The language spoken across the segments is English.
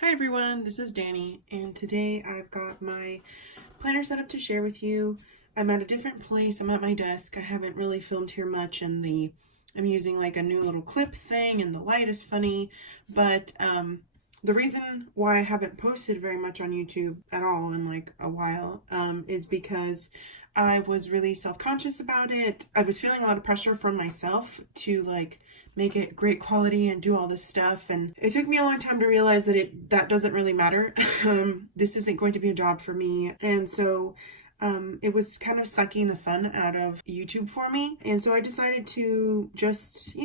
Hi everyone, this is Dani, and today I've got my planner set up to share with you. I'm at a different place. I'm at my desk. I haven't really filmed here much, and I'm using like a new little clip thing, and the light is funny. But the reason why I haven't posted very much on YouTube at all in like a while is because I was really self-conscious about it. I was feeling a lot of pressure from myself to like make it great quality and do all this stuff, and it took me a long time to realize that that doesn't really matter. This isn't going to be a job for me, and so it was kind of sucking the fun out of YouTube for me, and so I decided to just,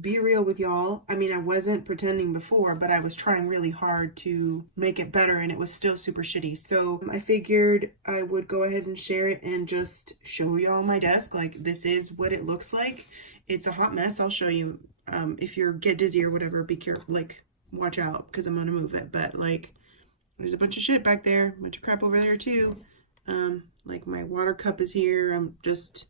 be real with y'all. I mean, I wasn't pretending before, but I was trying really hard to make it better, and it was still super shitty. So I figured I would go ahead and share it and just show y'all my desk. Like, this is what it looks like. It's a hot mess. I'll show you. If you get dizzy or whatever, be careful. Like, watch out, because I'm gonna move it. But like, there's a bunch of shit back there, a bunch of crap over there too. Like my water cup is here. I'm just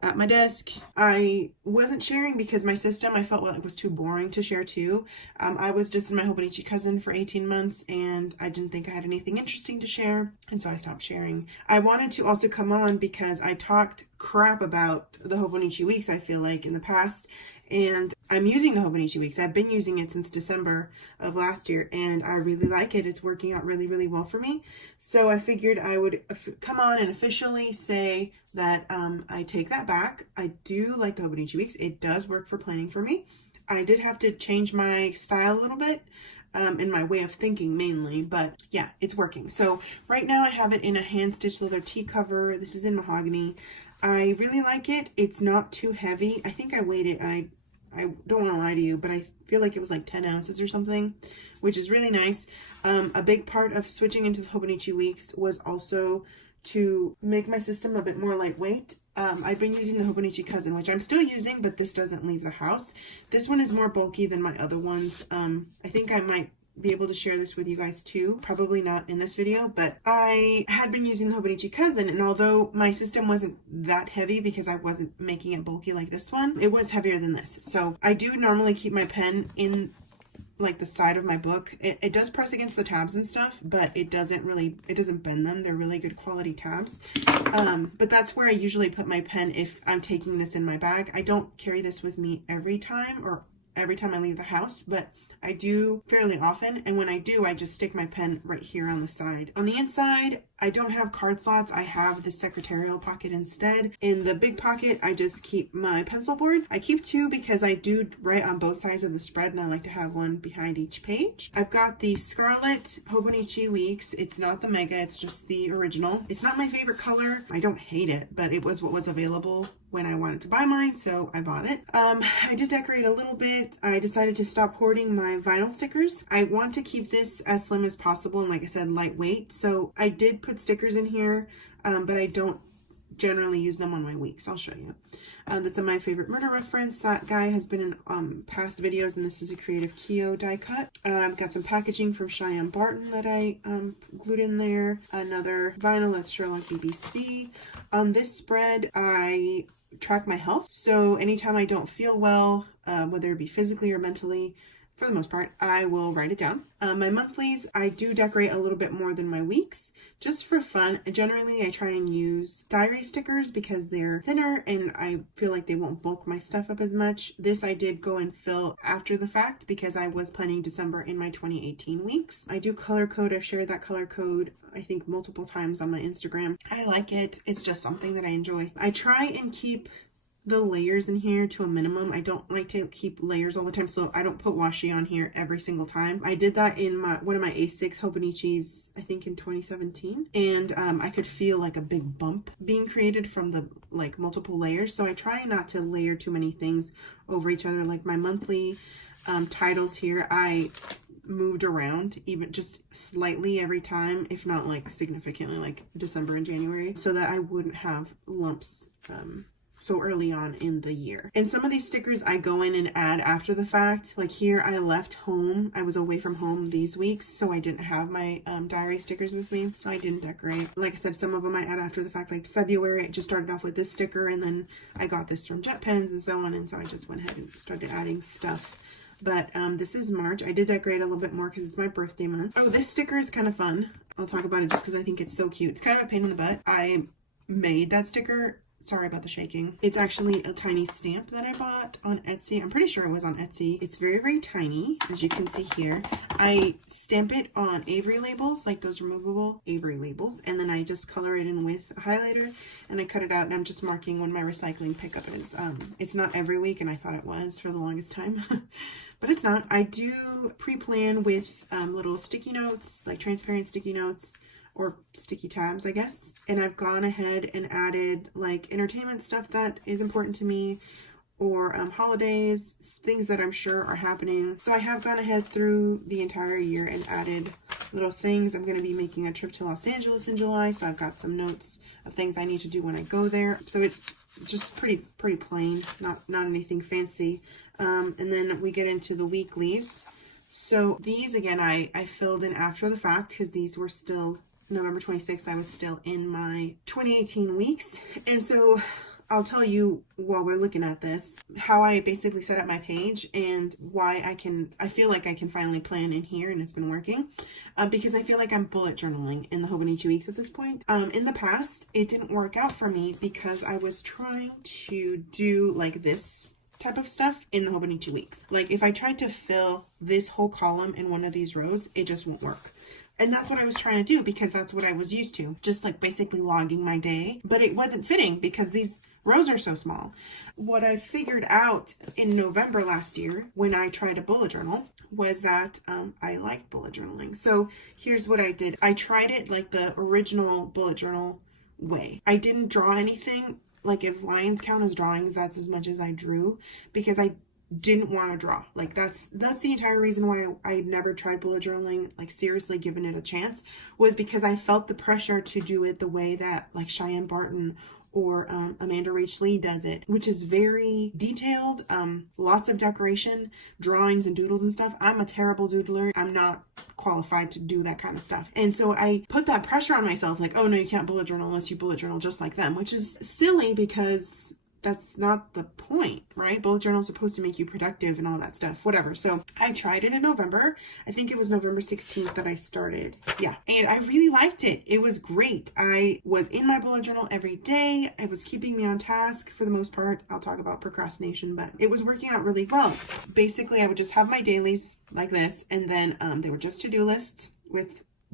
at my desk. I wasn't sharing because my system, I felt like it was too boring to share too. I was just in my Hobonichi cousin for 18 months and I didn't think I had anything interesting to share, and so I stopped sharing. I wanted to also come on because I talked crap about the Hobonichi weeks, I feel like, in the past, and I'm using the Hobonichi weeks. I've been using it since December of last year, and I really like it. It's working out really, really well for me. So I figured I would come on and officially say that I take that back. I do like the Hobonichi weeks. It does work for planning for me. I did have to change my style a little bit, in my way of thinking mainly, but yeah, it's working. So right now I have it in a hand-stitched leather T cover. This is in mahogany. I really like it. It's not too heavy. I think I weighed it. I don't want to lie to you, but I feel like it was like 10 ounces or something, which is really nice. A big part of switching into the Hobonichi weeks was also to make my system a bit more lightweight. I've been using the Hobonichi cousin, which I'm still using, but this doesn't leave the house. This one is more bulky than my other ones. I think I might be able to share this with you guys too. Probably not in this video, but I had been using the Hobonichi cousin, and although my system wasn't that heavy because I wasn't making it bulky like this one, it was heavier than this. So I do normally keep my pen in like the side of my book. It does press against the tabs and stuff, but it doesn't bend them. They're really good quality tabs. But that's where I usually put my pen if I'm taking this in my bag. I don't carry this with me every time I leave the house, but I do fairly often, and when I do, I just stick my pen right here on the side. On the inside, I don't have card slots. I have the secretarial pocket instead. In the big pocket, I just keep my pencil boards. I keep two because I do write on both sides of the spread, and I like to have one behind each page. I've got the Scarlet Hobonichi Weeks. It's not the Mega, it's just the original. It's not my favorite color. I don't hate it, but it was what was available when I wanted to buy mine, so I bought it. I did decorate a little bit. I decided to stop hoarding my vinyl stickers. I want to keep this as slim as possible and, like I said, lightweight. So I did put stickers in here, but I don't generally use them on my weeks. I'll show you. That's a My Favorite Murder reference. That guy has been in past videos, and this is a Creative Keo die cut. I've got some packaging from Cheyenne Barton that I glued in there. Another vinyl, that's Sherlock BBC. On this spread, I track my health. So anytime I don't feel well, whether it be physically or mentally, for the most part, I will write it down. My monthlies, I do decorate a little bit more than my weeks, just for fun. Generally, I try and use diary stickers because they're thinner and I feel like they won't bulk my stuff up as much. This I did go and fill after the fact because I was planning December in my 2018 weeks. I do color code. I've shared that color code, I think, multiple times on my Instagram. I like it. It's just something that I enjoy. I try and keep the layers in here to a minimum. I don't like to keep layers all the time, so I don't put washi on here every single time. I did that in one of my A6 Hobonichis, I think in 2017, and I could feel like a big bump being created from the like multiple layers, so I try not to layer too many things over each other. Like my monthly titles here, I moved around even just slightly every time, if not like significantly, like December and January, so that I wouldn't have lumps so early on in the year. And some of these stickers I go in and add after the fact. Like here, I left home. I was away from home these weeks, so I didn't have my diary stickers with me, so I didn't decorate. Like I said, some of them I add after the fact. Like February, I just started off with this sticker, and then I got this from Jet Pens and so on, and so I just went ahead and started adding stuff But this is March. I did decorate a little bit more because it's my birthday month. Oh, this sticker is kind of fun. I'll talk about it just because I think it's so cute. It's kind of a pain in the butt. I made that sticker. Sorry about the shaking. It's actually a tiny stamp that I bought on Etsy. I'm pretty sure it was on Etsy. It's very, very tiny, as you can see here. I stamp it on Avery labels, like those removable Avery labels, and then I just color it in with a highlighter, and I cut it out, and I'm just marking when my recycling pickup is. It's not every week, and I thought it was for the longest time. But it's not. I do pre-plan with little sticky notes, like transparent sticky notes, or sticky tabs, I guess. And I've gone ahead and added like entertainment stuff that is important to me, or holidays, things that I'm sure are happening. So I have gone ahead through the entire year and added little things. I'm going to be making a trip to Los Angeles in July, so I've got some notes of things I need to do when I go there. So it's just pretty plain, not anything fancy. And then we get into the weeklies. So these, again, I filled in after the fact because these were still November 26th. I was still in my 2018 weeks. And so I'll tell you while we're looking at this, how I basically set up my page and why I feel like I can finally plan in here, and it's been working. Because I feel like I'm bullet journaling in the Hobonichi weeks at this point. In the past, it didn't work out for me because I was trying to do like this type of stuff in the Hobonichi weeks. Like if I tried to fill this whole column in one of these rows, it just won't work. And that's what I was trying to do because that's what I was used to, just like basically logging my day. But it wasn't fitting because these rows are so small. What I figured out in November last year when I tried a bullet journal was that I liked bullet journaling. So here's what I did. I tried it like the original bullet journal way. I didn't draw anything. Like if lines count as drawings, that's as much as I drew because I didn't want to draw. Like that's the entire reason why I never tried bullet journaling, like seriously given it a chance, was because I felt the pressure to do it the way that like Cheyenne Barton or Amanda Rach Lee does it, which is very detailed, lots of decoration, drawings and doodles and stuff. I'm a terrible doodler. I'm not qualified to do that kind of stuff. And so I put that pressure on myself, like, oh no, you can't bullet journal unless you bullet journal just like them, which is silly because that's not the point, right? Bullet journal is supposed to make you productive and all that stuff, whatever. So I tried it in November. I think it was November 16th that I started. Yeah. And I really liked it. It was great. I was in my bullet journal every day. It was keeping me on task for the most part. I'll talk about procrastination, but it was working out really well. Basically, I would just have my dailies like this, and then they were just to-do lists with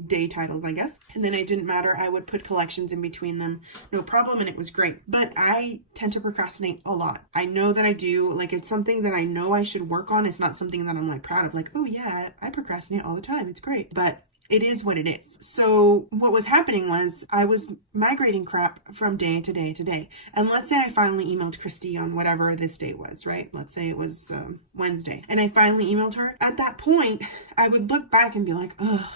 day titles, I guess. And then it didn't matter. I would put collections in between them, no problem, and it was great. But I tend to procrastinate a lot. I know that I do. Like it's something that I know I should work on. It's not something that I'm like proud of, like, oh yeah, I procrastinate all the time. It's great. But it is what it is. So what was happening was I was migrating crap from day to day to day. And let's say I finally emailed Christy on whatever this day was, right? Let's say it was Wednesday. And I finally emailed her. At that point, I would look back and be like, ugh,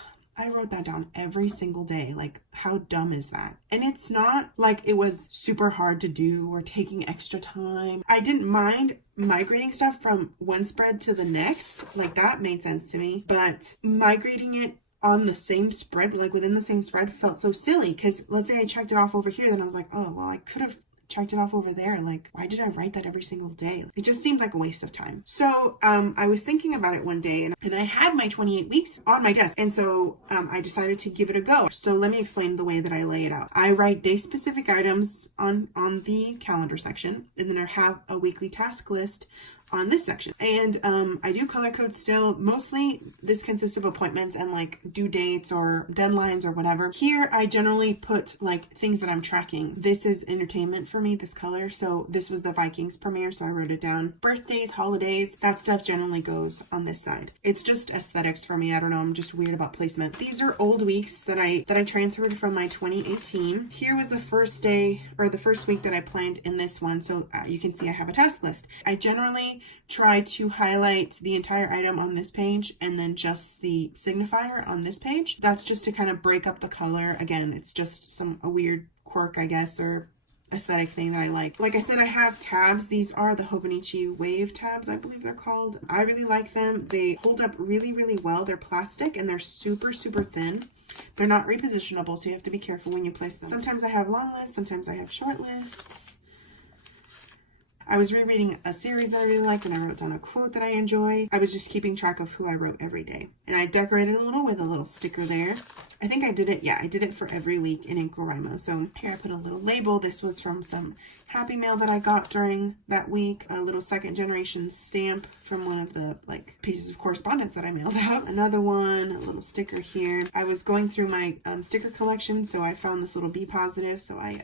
I wrote that down every single day. Like, how dumb is that? And it's not like it was super hard to do or taking extra time. I didn't mind migrating stuff from one spread to the next. Like, that made sense to me. But migrating it on the same spread, like within the same spread, felt so silly. Because let's say I checked it off over here, then I was like, oh, well, I could have checked it off over there. Like, why did I write that every single day? It just seemed like a waste of time. So I was thinking about it one day, and I had my 28 weeks on my desk, and so I decided to give it a go. So let me explain the way that I lay it out. I write day specific items on the calendar section, and then I have a weekly task list on this section. And I do color code still. Mostly this consists of appointments and like due dates or deadlines or whatever. Here I generally put like things that I'm tracking. This is entertainment for me, this color. So this was the Vikings premiere, so I wrote it down. Birthdays, holidays, that stuff generally goes on this side. It's just aesthetics for me. I don't know, I'm just weird about placement. These are old weeks that I transferred from my 2018. Here was the first day or the first week that I planned in this one. So you can see I have a task list. I generally try to highlight the entire item on this page and then just the signifier on this page. That's just to kind of break up the color. Again, it's just a weird quirk, I guess, or aesthetic thing that I like. Like I said, I have tabs. These are the Hobonichi wave tabs, I believe they're called. I really like them. They hold up really, really well. They're plastic and they're super, super thin. They're not repositionable, so you have to be careful when you place them. Sometimes I have long lists, sometimes I have short lists. I was rereading a series that I really liked and I wrote down a quote that I enjoy. I was just keeping track of who I wrote every day. And I decorated a little with a little sticker there. I think I did it, yeah, I did it for every week in NaCoWriMo. So here I put a little label. This was from some Happy Mail that I got during that week. A little second generation stamp from one of the like pieces of correspondence that I mailed out. Another one, a little sticker here. I was going through my sticker collection, so I found this little Be Positive, so I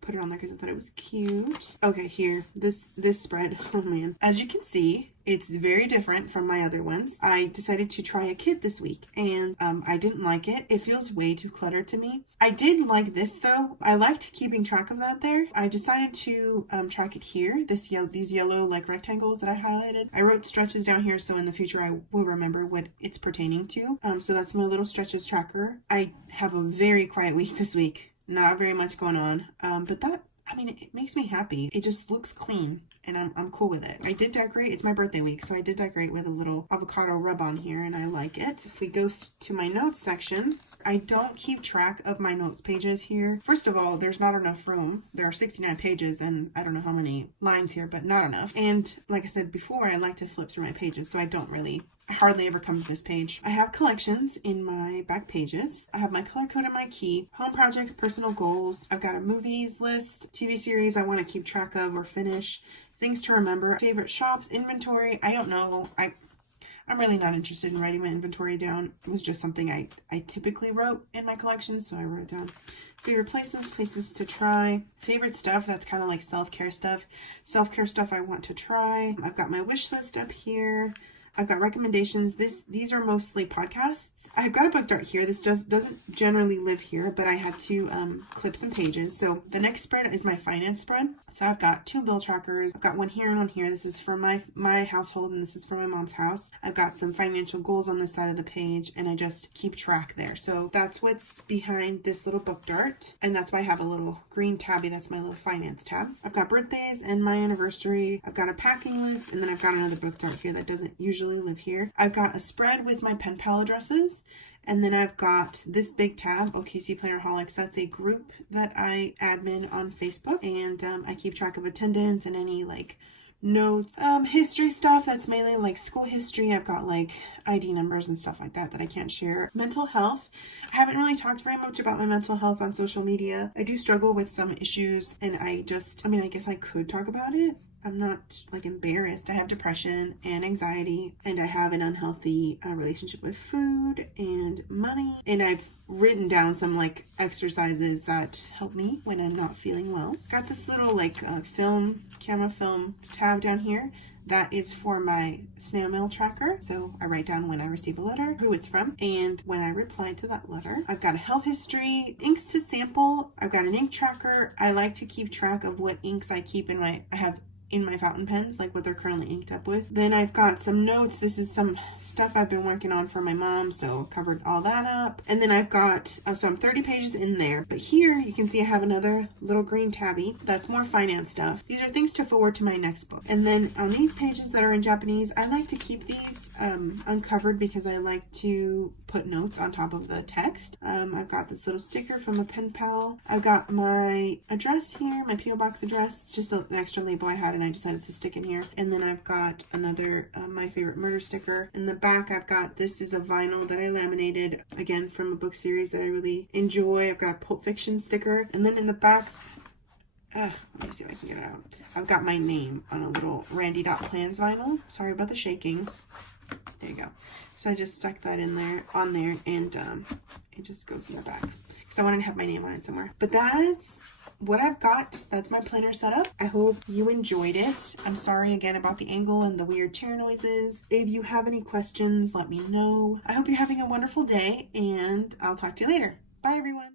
put it on there because I thought it was cute. Okay, here, this spread, oh man. As you can see, it's very different from my other ones. I decided to try a kit this week and I didn't like it. It feels way too cluttered to me. I did like this though. I liked keeping track of that there. I decided to track it here, these yellow like rectangles that I highlighted. I wrote stretches down here so in the future I will remember what it's pertaining to. So that's my little stretches tracker. I have a very quiet week this week. Not very much going on, but that, I mean, it makes me happy. It just looks clean and I'm cool with it. I did decorate, it's my birthday week, so I did decorate with a little avocado rub on here and I like it. If we go to my notes section, I don't keep track of my notes pages here. First of all, there's not enough room. There are 69 pages and I don't know how many lines here, but not enough. And like I said before, I like to flip through my pages, so I hardly ever come to this page. I have collections in my back pages. I have my color code and my key, home projects, personal goals. I've got a movies list, TV series I want to keep track of or finish, things to remember, favorite shops, inventory. I don't know. I'm really not interested in writing my inventory down. It was just something I typically wrote in my collection, so I wrote it down. Favorite places to try, favorite stuff, that's kind of like self-care stuff I want to try. I've got my wish list up here. I've got recommendations. These are mostly podcasts. I've got a book dart here. This doesn't generally live here, but I had to clip some pages. So the next spread is my finance spread. So I've got 2 bill trackers. I've got one here and one here. This is for my household and this is for my mom's house. I've got some financial goals on this side of the page and I just keep track there. So that's what's behind this little book dart. And that's why I have a little green tabby. That's my little finance tab. I've got birthdays and my anniversary. I've got a packing list and then I've got another book dart here that doesn't usually live here. I've got a spread with my pen pal addresses, and then I've got this big tab, OKC Plannerholics. That's a group that I admin on Facebook, and I keep track of attendance and any like notes, history stuff. That's mainly like school history. I've got like ID numbers and stuff like that I can't share. Mental health. I haven't really talked very much about my mental health on social media. I do struggle with some issues, and I guess I could talk about it. I'm not like embarrassed. I have depression and anxiety, and I have an unhealthy relationship with food and money. And I've written down some like exercises that help me when I'm not feeling well. Got this little like camera film tab down here. That is for my snail mail tracker. So I write down when I receive a letter, who it's from, and when I reply to that letter. I've got a health history, inks to sample. I've got an ink tracker. I like to keep track of what inks I keep in I have in my fountain pens, like what they're currently inked up with. Then I've got some notes. This is some stuff I've been working on for my mom, so covered all that up. And then I've got, so I'm 30 pages in there, but here you can see I have another little green tabby. That's more finance stuff. These are things to forward to my next book. And then on these pages that are in Japanese, I like to keep these uncovered because I like to put notes on top of the text. I've got this little sticker from a pen pal. I've got my address here, my P.O. box address. It's just an extra label I had and I decided to stick in here. And then I've got another my favorite murder sticker. In the back I've got, this is a vinyl that I laminated, again from a book series that I really enjoy. I've got a Pulp Fiction sticker. And then in the back, let me see if I can get it out. I've got my name on a little Randy.Plans vinyl. Sorry about the shaking. There you go. So I just stuck that in there, on there, and it just goes in the back because I wanted to have my name on it somewhere. But that's what I've got. That's my planner setup. I hope you enjoyed it. I'm sorry again about the angle and the weird chair noises. If you have any questions, let me know. I hope you're having a wonderful day, and I'll talk to you later. Bye, everyone.